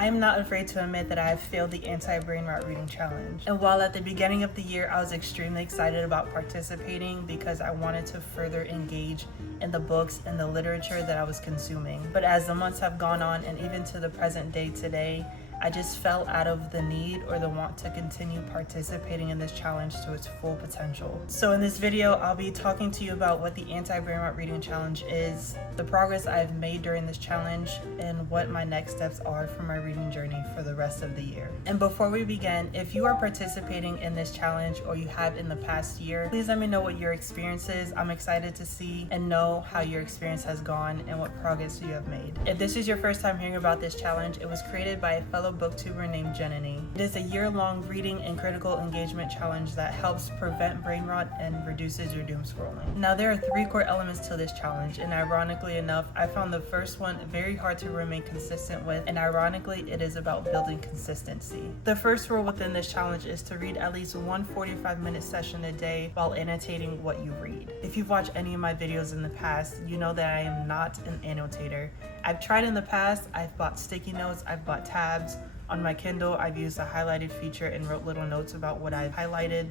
I am not afraid to admit that I have failed the anti-brain rot reading challenge. And while at the beginning of the year I was extremely excited about participating because I wanted to further engage in the books and the literature that I was consuming. But as the months have gone on and even to the present day today, I just fell out of the need or the want to continue participating in this challenge to its full potential. So in this video, I'll be talking to you about what the anti-brain rot reading challenge is, the progress I've made during this challenge, and what my next steps are for my reading journey for the rest of the year. And before we begin, if you are participating in this challenge or you have in the past year, please let me know what your experience is. I'm excited to see and know how your experience has gone and what progress you have made. If this is your first time hearing about this challenge, it was created by a fellow booktuber named Jananie. It is a year-long reading and critical engagement challenge that helps prevent brain rot and reduces your doom scrolling. Now, there are 3 core elements to this challenge, and ironically enough, I found the first one very hard to remain consistent with, and ironically, it is about building consistency. The first rule within this challenge is to read at least one 45-minute session a day while annotating what you read. If you've watched any of my videos in the past, you know that I am not an annotator. I've tried in the past. I've bought sticky notes, I've bought tabs. On my Kindle, I've used the highlighted feature and wrote little notes about what I've highlighted,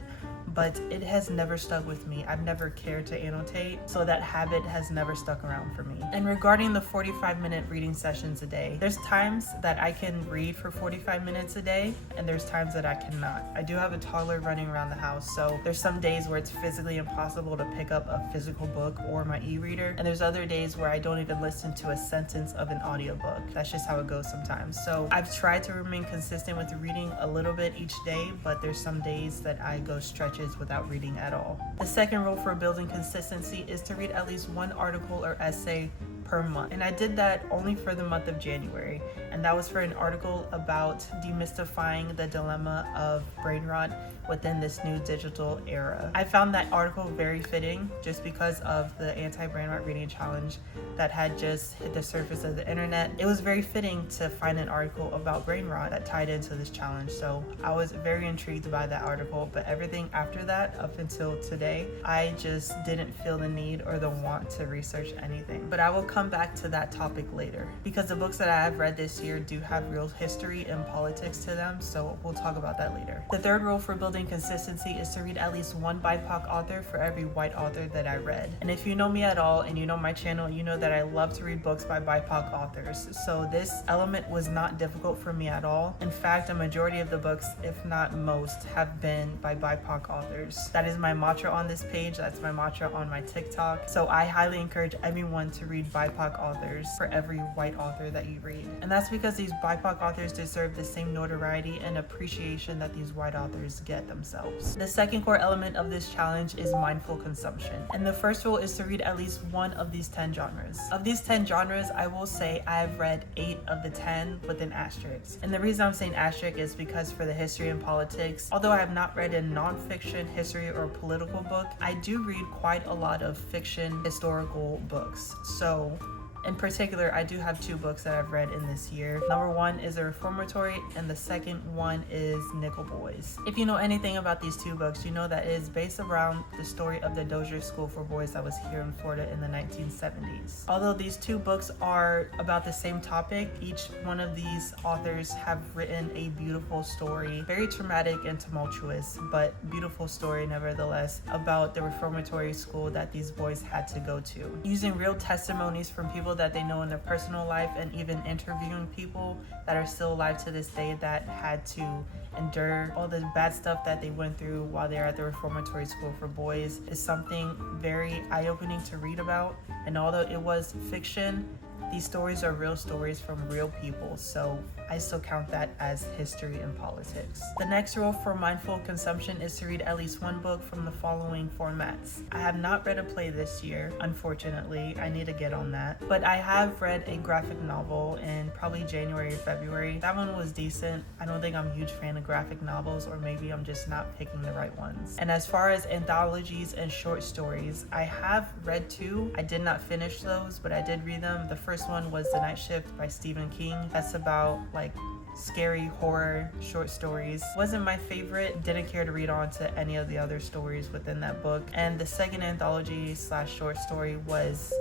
but it has never stuck with me. I've never cared to annotate, so that habit has never stuck around for me. And regarding the 45-minute reading sessions a day, there's times that I can read for 45 minutes a day, and there's times that I cannot. I do have a toddler running around the house, so there's some days where it's physically impossible to pick up a physical book or my e-reader, and there's other days where I don't even listen to a sentence of an audiobook. That's just how it goes sometimes. So I've tried to remain consistent with reading a little bit each day, but there's some days that I go stretches without reading at all. The second rule for building consistency is to read at least one article or essay per month. And I did that only for the month of January. And that was for an article about demystifying the dilemma of brain rot within this new digital era. I found that article very fitting just because of the anti-brain rot reading challenge that had just hit the surface of the internet. It was very fitting to find an article about brain rot that tied into this challenge. So I was very intrigued by that article, but everything after that up until today, I just didn't feel the need or the want to research anything. But I will come back to that topic later because the books that I have read this year do have real history and politics to them, so we'll talk about that later. The third rule for building consistency is to read at least one BIPOC author for every white author that I read. And if you know me at all and you know my channel, you know that I love to read books by BIPOC authors. So this element was not difficult for me at all. In fact, a majority of the books, if not most, have been by BIPOC authors. That is my mantra on this page. That's my mantra on my TikTok. So I highly encourage everyone to read BIPOC authors for every white author that you read. And that's because these BIPOC authors deserve the same notoriety and appreciation that these white authors get themselves. The second core element of this challenge is mindful consumption. And the first rule is to read at least one of these 10 genres. Of these 10 genres, I will say I have read 8 of the 10 with an asterisk. And the reason I'm saying asterisk is because for the history and politics, although I have not read a nonfiction history or political book, I do read quite a lot of fiction historical books. So in particular, I do have 2 books that I've read in this year. Number 1 is A Reformatory, and the second one is Nickel Boys. If you know anything about these 2 books, you know that it is based around the story of the Dozier School for Boys that was here in Florida in the 1970s. Although these 2 books are about the same topic, each one of these authors have written a beautiful story, very traumatic and tumultuous, but beautiful story nevertheless, about the reformatory school that these boys had to go to. Using real testimonies from people that they know in their personal life, and even interviewing people that are still alive to this day that had to endure all the bad stuff that they went through while they're at the reformatory school for boys, is something very eye-opening to read about. And although it was fiction, these stories are real stories from real people, so I still count that as history and politics. The next rule for mindful consumption is to read at least one book from the following formats. I have not read a play this year, unfortunately. I need to get on that. But I have read a graphic novel in probably January or February. That one was decent. I don't think I'm a huge fan of graphic novels, or maybe I'm just not picking the right ones. And as far as anthologies and short stories, I have read 2. I did not finish those, but I did read them. The first one was The Night Shift by Stephen King. That's about like scary horror short stories. Wasn't my favorite, didn't care to read on to any of the other stories within that book. And the second anthology slash short story was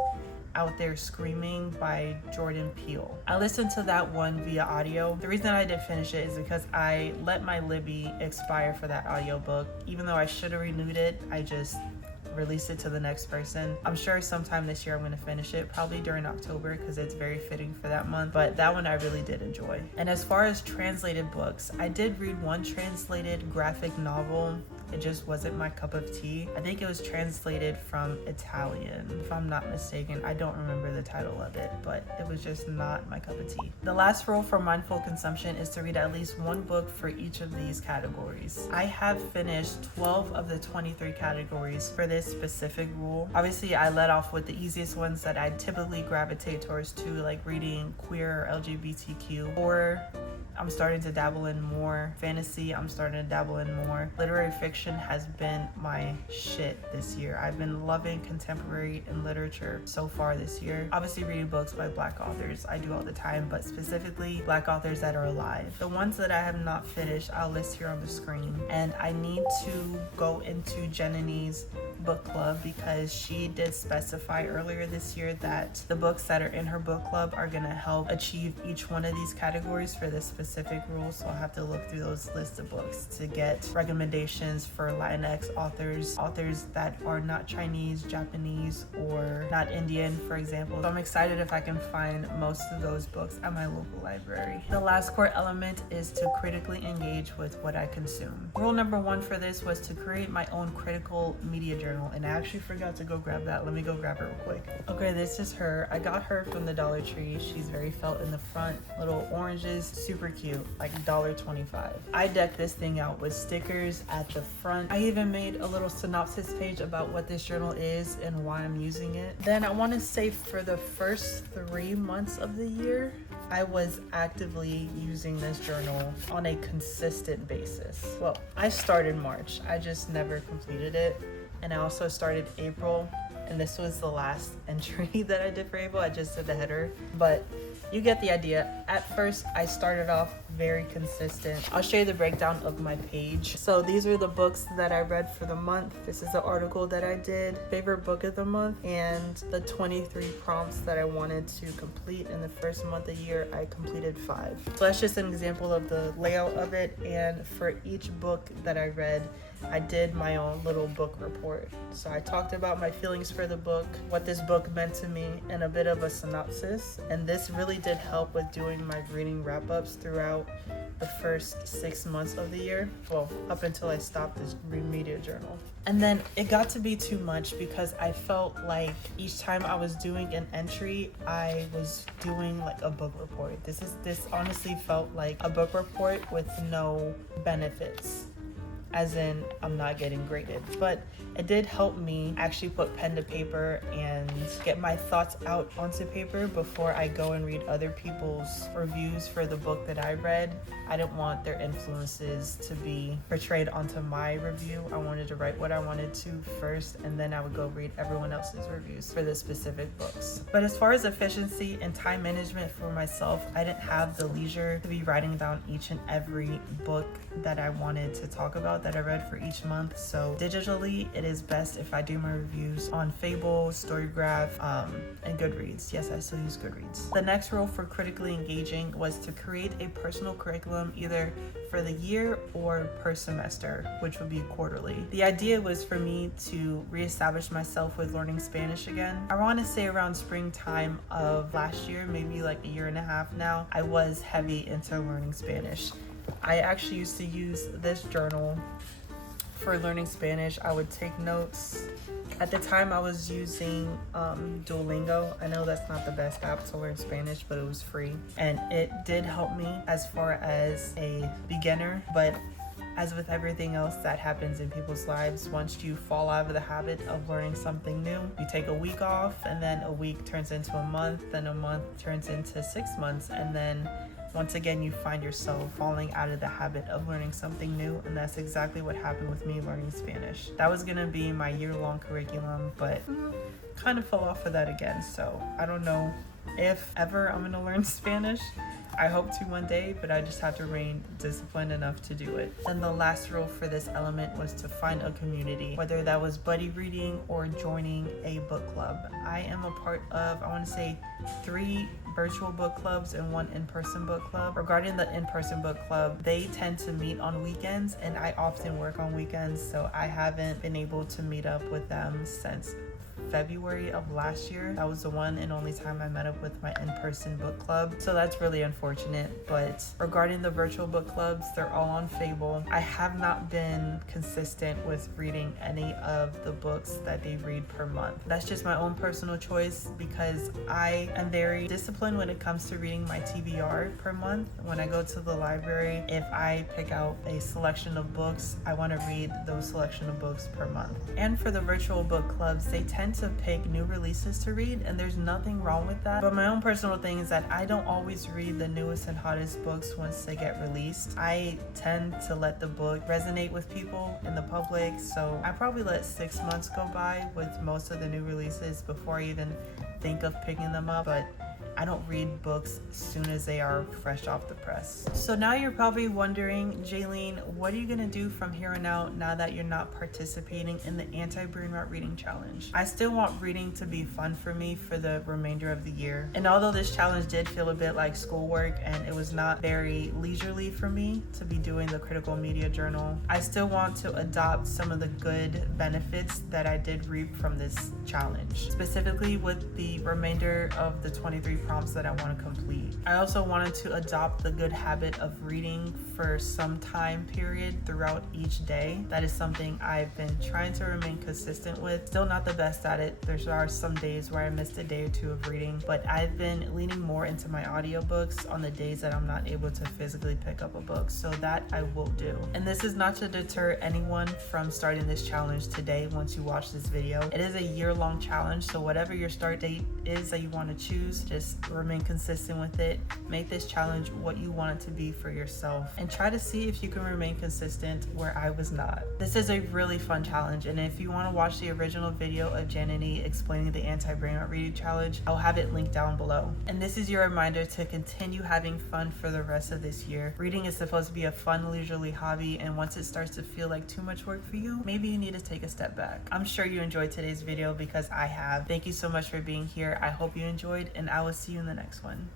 Out There Screaming by Jordan Peele. I listened to that one via audio. The reason I didn't finish it is because I let my Libby expire for that audiobook. Even though I should have renewed it, I just release it to the next person. I'm sure sometime this year I'm going to finish it, probably during October, because it's very fitting for that month. But that one I really did enjoy. And as far as translated books, I did read one translated graphic novel. It just wasn't my cup of tea. I think it was translated from Italian, if I'm not mistaken. I don't remember the title of it, but it was just not my cup of tea. The last rule for mindful consumption is to read at least one book for each of these categories. I have finished 12 of the 23 categories for this specific rule. Obviously, I let off with the easiest ones that I typically gravitate towards too, like reading queer or LGBTQ, or I'm starting to dabble in more fantasy. I'm starting to dabble in more literary fiction. Has been my shit this year. I've been loving contemporary and literature so far this year. Obviously reading books by Black authors, I do all the time, but specifically Black authors that are alive. The ones that I have not finished, I'll list here on the screen. And I need to go into Jananie's book club because she did specify earlier this year that the books that are in her book club are gonna help achieve each one of these categories for this specific rule. So I'll have to look through those lists of books to get recommendations for Latinx authors that are not Chinese, Japanese, or not Indian, for example. So I'm excited if I can find most of those books at my local library. The last core element is to critically engage with what I consume. Rule number 1 for this was to create my own critical media journal, and I actually forgot to go grab that. Let me go grab it real quick. Okay, this is her. I got her from the Dollar Tree. She's very felt in the front, little oranges, super cute, like $1.25. I decked this thing out with stickers at the front. I even made a little synopsis page about what this journal is and why I'm using it. Then I want to say for the first 3 months of the year, I was actively using this journal on a consistent basis. Well, I started March. I just never completed it. And I also started April, and this was the last entry that I did for April. I just did the header, but you get the idea. At first, I started off very consistent. I'll show you the breakdown of my page. So these are the books that I read for the month. This is the article that I did, favorite book of the month, and the 23 prompts that I wanted to complete in the first month of the year. I completed 5. So that's just an example of the layout of it. And for each book that I read, I did my own little book report. So I talked about my feelings for the book, what this book meant to me, and a bit of a synopsis. And this really did help with doing my reading wrap-ups throughout the first 6 months of the year. Well, up until I stopped this media journal. And then it got to be too much because I felt like each time I was doing an entry, I was doing like a book report. This honestly felt like a book report with no benefits. As in, I'm not getting graded. But it did help me actually put pen to paper and get my thoughts out onto paper before I go and read other people's reviews for the book that I read. I didn't want their influences to be portrayed onto my review. I wanted to write what I wanted to first, and then I would go read everyone else's reviews for the specific books. But as far as efficiency and time management for myself, I didn't have the leisure to be writing down each and every book that I wanted to talk about that I read for each month. So digitally, it is best if I do my reviews on Fable, Storygraph, and Goodreads. Yes, I still use Goodreads. The next rule for critically engaging was to create a personal curriculum either for the year or per semester, which would be quarterly. The idea was for me to reestablish myself with learning Spanish again. I want to say around springtime of last year, maybe like a year and a half now, I was heavy into learning Spanish. I actually used to use this journal for learning Spanish. I would take notes. At the time I was using Duolingo. I know that's not the best app to learn Spanish, but it was free. And it did help me as far as a beginner, but as with everything else that happens in people's lives, once you fall out of the habit of learning something new, you take a week off, and then a week turns into a month, then a month turns into 6 months, and then once again you find yourself falling out of the habit of learning something new. And that's exactly what happened with me learning Spanish. That was gonna be my year-long curriculum, but kind of fell off of that again. So I don't know if ever I'm gonna learn Spanish. I hope to one day, but I just have to remain disciplined enough to do it. Then the last rule for this element was to find a community, whether that was buddy reading or joining a book club. I am a part of, I want to say, 3 virtual book clubs and 1 in-person book club. Regarding the in-person book club, they tend to meet on weekends, and I often work on weekends, so I haven't been able to meet up with them since February of last year. That was the one and only time I met up with my in-person book club, so that's really unfortunate. But regarding the virtual book clubs, they're all on Fable. I have not been consistent with reading any of the books that they read per month. That's just my own personal choice because I am very disciplined when it comes to reading my TBR per month. When I go to the library, if I pick out a selection of books, I want to read those selection of books per month. And for the virtual book clubs, they tend to pick new releases to read, and there's nothing wrong with that. But my own personal thing is that I don't always read the newest and hottest books once they get released. I tend to let the book resonate with people in the public, so I probably let 6 months go by with most of the new releases before I even think of picking them up. But I don't read books as soon as they are fresh off the press. So now you're probably wondering, Jaylene, what are you gonna do from here on out now that you're not participating in the anti-brain rot reading challenge? I still want reading to be fun for me for the remainder of the year. And although this challenge did feel a bit like schoolwork and it was not very leisurely for me to be doing the critical media journal, I still want to adopt some of the good benefits that I did reap from this challenge, specifically with the remainder of the 23 prompts that I want to complete. I also wanted to adopt the good habit of reading for some time period throughout each day. That is something I've been trying to remain consistent with. Still not the best at it. There are some days where I missed a day or 2 of reading, but I've been leaning more into my audiobooks on the days that I'm not able to physically pick up a book, so that I will do. And this is not to deter anyone from starting this challenge today once you watch this video. It is a year-long challenge, so whatever your start date is that you want to choose, just remain consistent with it. Make this challenge what you want it to be for yourself, and try to see if you can remain consistent where I was not. This is a really fun challenge, and if you want to watch the original video of Jananie explaining the anti-brain rot reading challenge, I'll have it linked down below. And this is your reminder to continue having fun for the rest of this year. Reading is supposed to be a fun, leisurely hobby, and once it starts to feel like too much work for you, maybe you need to take a step back. I'm sure you enjoyed today's video because I have. Thank you so much for being here. I hope you enjoyed, and I will see you in the next one.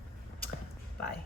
Bye.